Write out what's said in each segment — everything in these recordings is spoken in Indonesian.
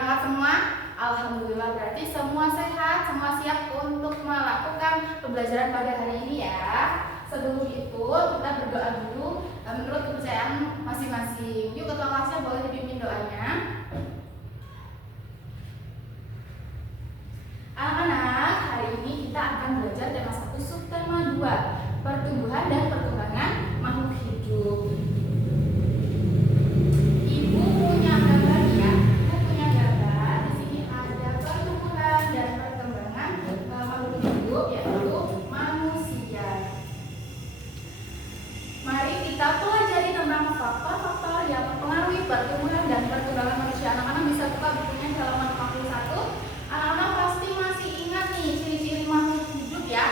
Berangkat semua? Alhamdulillah, berarti semua sehat, semua siap untuk melakukan pembelajaran pada hari ini ya. Sebelum itu kita berdoa dulu menurut kepercayaan masing-masing. Yuk ketua kelasnya boleh dipimpin doanya. Anak-anak, hari ini kita akan belajar tema 1 subtema 2, pertumbuhan dan perkembangan makhluk hidup. Ibu punya gambar ya. Ibu punya gambar. Di sini ada pertumbuhan dan perkembangan makhluk hidup, yaitu manusia. Mari kita pelajari tentang faktor-faktor yang mempengaruhi pertumbuhan dan perkembangan manusia. Anak-anak bisa buka bukunya di halaman 41. Anak-anak pasti masih ingat nih ciri-ciri makhluk hidup ya.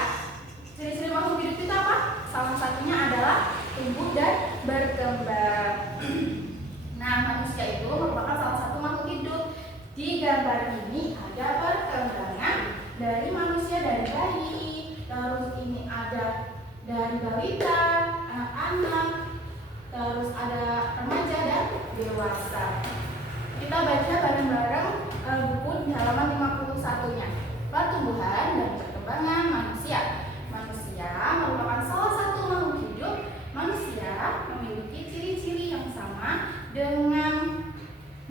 Ciri-ciri makhluk hidup itu apa? Salah satunya adalah tumbuh dan berkembang. Nah, manusia itu merupakan salah satu makhluk hidup. Di gambar ini ada perkembangan dari manusia dari bayi, terus ini ada dari balita, anak-anak, terus ada remaja dan dewasa. Kita baca bareng-bareng buku di halaman 51-nya. Pertumbuhan dan perkembangan manusia. Manusia merupakan salah satu makhluk hidup. Manusia memiliki ciri-ciri yang sama dengan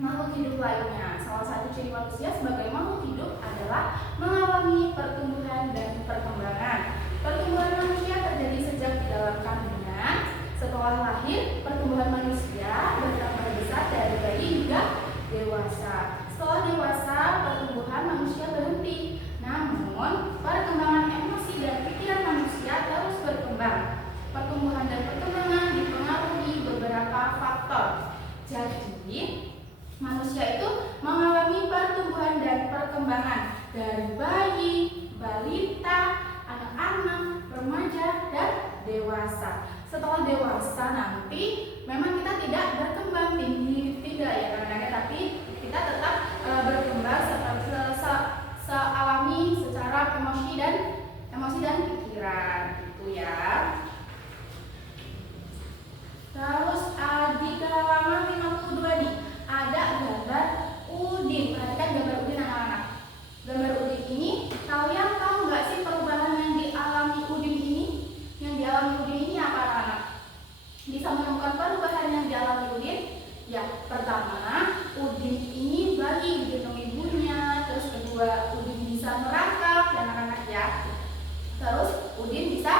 makhluk hidup lainnya. Salah satu ciri manusia sebagai makhluk hidup adalah mengalami pertumbuhan dan perkembangan. Pertumbuhan manusia terjadi sejak di dalam kandungan. Setelah lahir, pertumbuhan manusia bertambah besar dari bayi hingga dewasa. Setelah dewasa, pertumbuhan manusia berhenti. Namun, perkembangan emosi dan pikiran manusia terus berkembang. Pertumbuhan dan perkembangan dipengaruhi beberapa faktor. Jadi, manusia itu mengalami pertumbuhan dan perkembangan dari bayi, balita, anak-anak, remaja, dan dewasa. Setelah dewasa nanti memang kita tidak berkembang tinggi, tidak ya kadang-kadang, tapi kita tetap berkembang sealami secara emosi dan pikiran gitu ya. Terus di halaman 52 nih ada gambar udin. Perhatikan gambar udin anak-anak. Gambar udin ini, kalian tahu nggak sih perubahan yang dialami udin ini? Yang dialami udin ini apa anak-anak? Bisa menemukan perubahan yang dialami udin? Ya, pertama, udin ini bayi di gendong ibunya. Terus kedua, udin bisa merangkak ya anak-anak ya. Terus udin bisa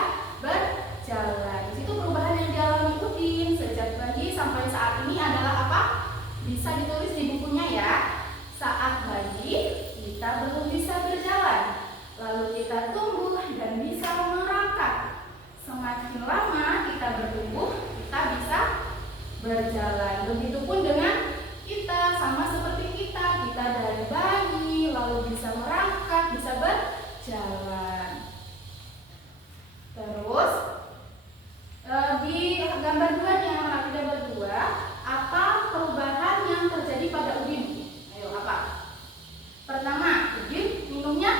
berjalan. Di situ perubahan yang dialami udin sejak bayi sampai saat ini adalah apa? Bisa ditulis di bukunya ya. Saat bayi kita belum bisa berjalan, lalu kita tumbuh dan bisa merangkak. Semakin lama kita bertumbuh, kita bisa berjalan. Begitupun dengan kita, sama seperti kita dari bayi lalu bisa merangkak, bisa berjalan. Terus di gambar 2 nya, di gambar 2, apa perubahan yang terjadi pada udin? Ayo apa? Pertama, udin minumnya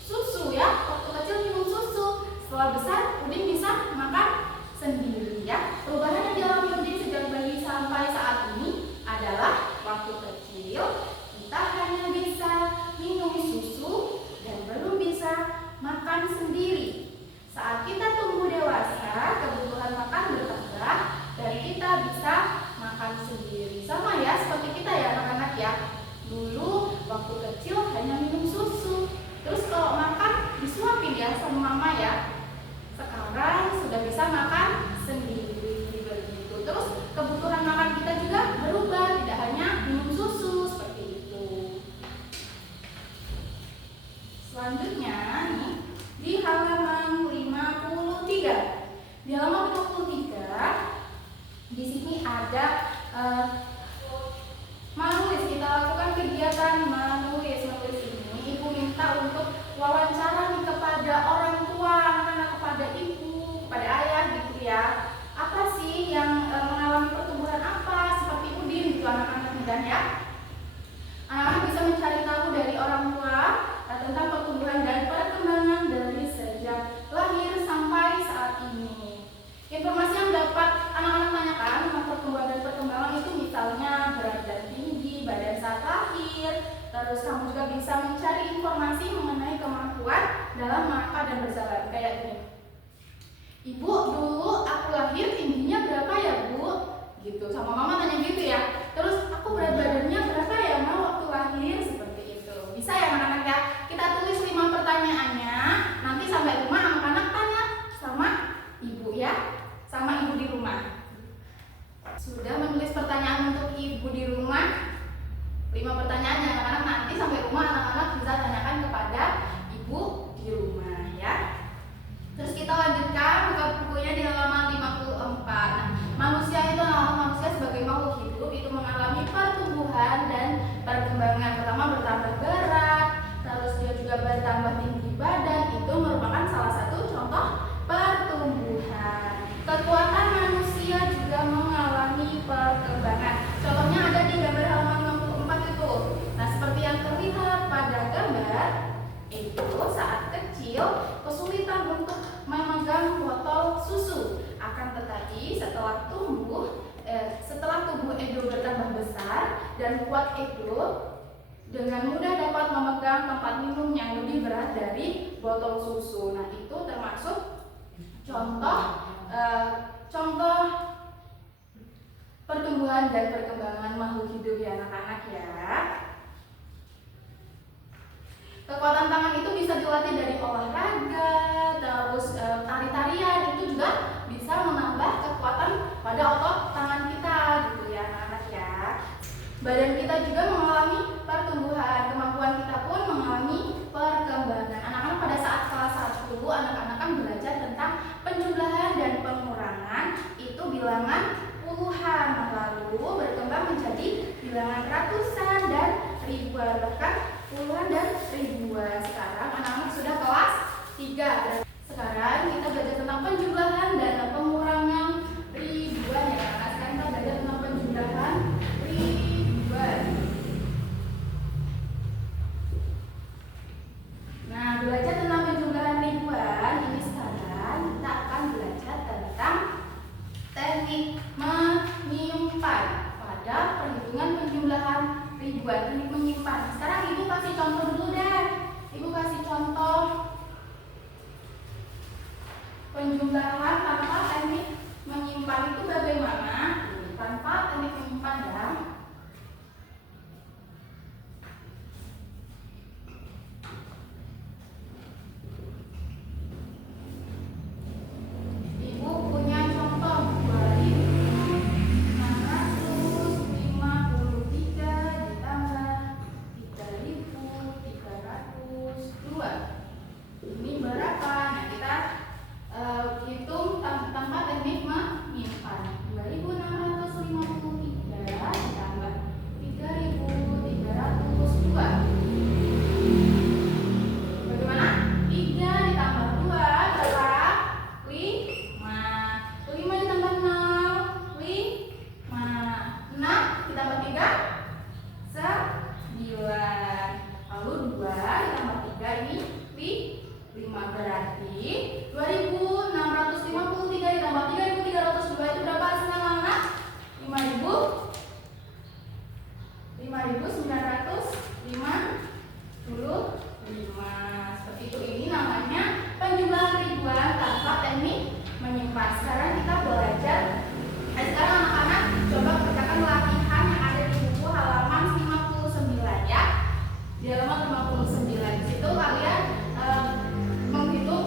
susu ya. Waktu kecil minum susu. Setelah besar, udin bisa makan sendiri ya. Perubahan yang dialami udin sejak bayi sampai saat ini adalah waktu kecil kita hanya bisa minum susu dan belum bisa makan sendiri. Saat kita tumbuh dewasa, kebutuhan makan bertambah dan kita bisa makan sendiri. Sama ya seperti kita ya anak-anak ya. Dulu waktu kecil hanya minum susu. Terus kalau makan disuapin ya sama mama ya. Sekarang sudah bisa makan sendiri begitu. Terus kebutuhan makan kita juga berubah, tidak hanya minum susu seperti itu. Selanjutnya nih di halaman 53. Di halaman 53 di sini ada menulis. Kita lakukan kegiatan menulis. Ini ibu minta untuk wawancara nih kepada orang tua, anak-anak, kepada ibu, kepada ayah gitu ya. Apa sih yang mengalami pertumbuhan apa seperti udin gitu anak-anak dan ya. Anak-anak bisa mencari tahu dari orang tua tentang pertumbuhan dan perkembangan dari sejak lahir sampai saat ini. Informasi yang dapat anak-anak tanyakan tentang pertumbuhan dan perkembangan itu misalnya berat dan tinggi, badan saat lahir, Terus kamu juga bisa mencari informasi mengenai kemampuan dalam melangkah dan berjalan. Kayak gini. Ibu, dulu aku lahir tingginya berapa ya Bu? Gitu, sama mama tanya gitu ya. Terus aku berat badannya berapa ya Ma waktu lahir? Seperti itu. Bisa ya anak-anak ya? Kita tulis 5 pertanyaannya. Nanti sampai rumah anak-anak tanya sama ibu ya, sama ibu di rumah. Sudah menulis pertanyaan untuk ibu di rumah? 5 pertanyaannya anak-anak, nanti sampai rumah anak-anak bisa tanyakan kepada ibu di rumah ya. Terus kita lanjutkan buka bukunya di halaman 54. Nah, manusia itu manusia sebagai makhluk hidup itu mengalami pertumbuhan dan perkembangan. Pertama bertambah berat, terus dia juga bertambah tinggi badan. Itu merupakan salah satu contoh pertumbuhan. Kekuatan manusia juga mengalami perkembangan. Contohnya ada di gambar halaman 64 itu. Nah, seperti yang terlihat pada gambar itu, saat kecil kesulitan untuk memegang botol susu. Akan tetapi setelah tubuh Edo bertambah besar dan kuat, Edo dengan mudah dapat memegang tempat minum yang lebih berat dari botol susu. Nah, itu termasuk contoh pertumbuhan dan perkembangan makhluk hidup ya anak-anak ya. Kekuatan tangan itu bisa dilatih dari olahraga, terus tari-tarian itu juga bisa menambah kekuatan pada otot tangan kita gitu ya anak-anak ya. Badan kita juga mengalami pertumbuhan, kemampuan kita pun mengalami perkembangan. Anak-anak pada saat kelas 1 anak-anak kan belajar tentang penjumlahan dan pengurangan, itu bilangan puluhan, lalu berkembang menjadi bilangan ratusan dan ribuan, bahkan puluhan dan ribuan. Sekarang anak-anak sudah kelas 3. Sekarang kita belajar tentang penjumlahan dan pengurangan ribuan ya. Sekarang kita belajar tentang penjumlahan ribuan. Nah, belajar tentang penjumlahan ribuan ini sekarang kita akan belajar tentang teknik menyimpan pada perhitungan penjumlahan ribuan. Teknik menyimpan. Sekarang ibu kasih contoh dulu deh. Ibu kasih contoh penjumlahan tanpa teknik menyimpan itu bagaimana? Tanpa teknik menyimpan ya. Ibu punya contoh 2.653 ditambah 3.302. Ini berapa? Nah, kita hitung tanpa teknik menyimpan. 2.653 ditambah 3.302. Bagaimana? 3 ditambah 2 berapa? 5. 5 ditambah 0, 5. 6 ditambah 3, 9. Lalu 2 ditambah 3 ini 5. Berarti 2.653 ditambah 3.302 itu berapa hasilnya anak-anak? 5.955. Seperti itu. Ini namanya penjumlahan ribuan tanpa teknik menyimpan. Sekarang kita belajar. Sekarang anak-anak coba kerjakan latihan yang ada di buku halaman 59 ya. Di halaman 59 di situ kalian menghitung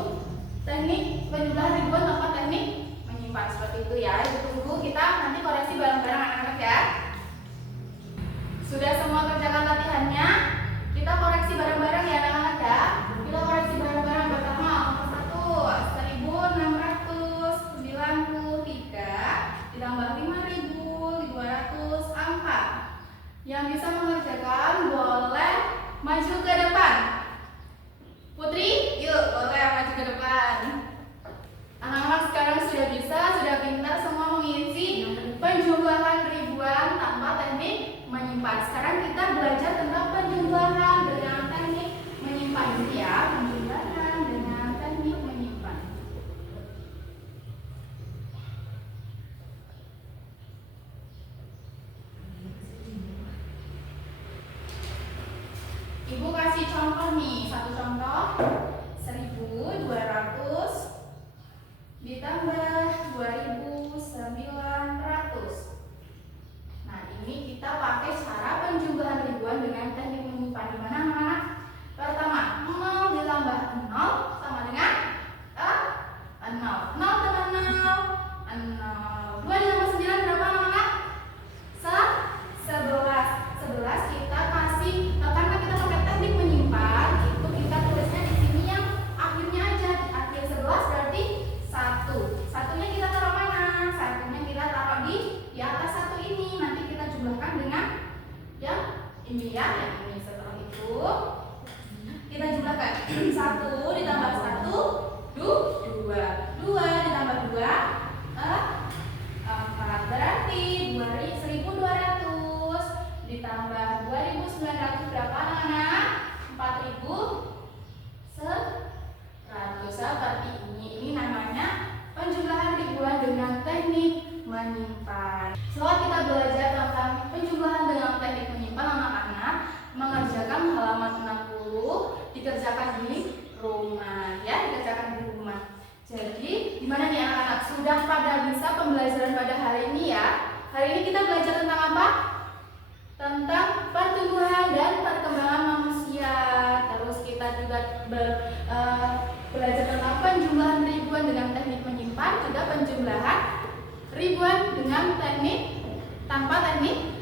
teknik penjumlahan ribuan tanpa teknik menyimpan. Seperti itu ya. Tunggu kita nanti koreksi bareng-bareng anak-anak ya. Sudah semua kerjakan latihannya? Kita koreksi bareng-bareng ya anak-anak ya. Kita koreksi bareng-bareng. Pertama nomor 1, 1.693 ditambah 5.204. Yang bisa mengerjakan boleh maju ke Ibu kasih contoh nih, satu contoh 1.200 ditambah 2.900. Nah, ini kita pakai cara penjumlahan ribuan dengan teknik menyimpan. Di mana anak-anak? Pertama, 0 ditambah 0 sama dengan 0. 0 tambah 0, 0. 2 ditambah 9 berapa anak-anak? 11. 11 kita kasih, karena kita pakai teknik menyimpan, itu kita tulisnya di sini yang akhirnya aja. Di akhir 11 berarti 1. Satunya kita taruh mana? Satunya kita taruh di atas 1 ini. Nanti kita jumlahkan dengan yang ini ya, yang ini. Setelah itu kita jumlahkan 1 ditambah 1, 2. 2 ditambah 2, 4. Berarti 1.200 ditambah 2.900 berapa anak-anak? 4.100. Seperti ini. Ini namanya penjumlahan ribuan dengan teknik menyimpan. Setelah kita belajar tentang penjumlahan dengan teknik menyimpan, anak-anak mengerjakan halaman 60, dikerjakan di rumah ya, dikerjakan di rumah. Jadi gimana nih anak-anak? Sudah pada bisa pembelajaran pada hari ini ya? Hari ini kita belajar tentang apa? Tentang pertumbuhan dan perkembangan manusia. Terus kita juga belajar tentang penjumlahan ribuan dengan teknik menyimpan, juga penjumlahan ribuan dengan teknik tanpa teknik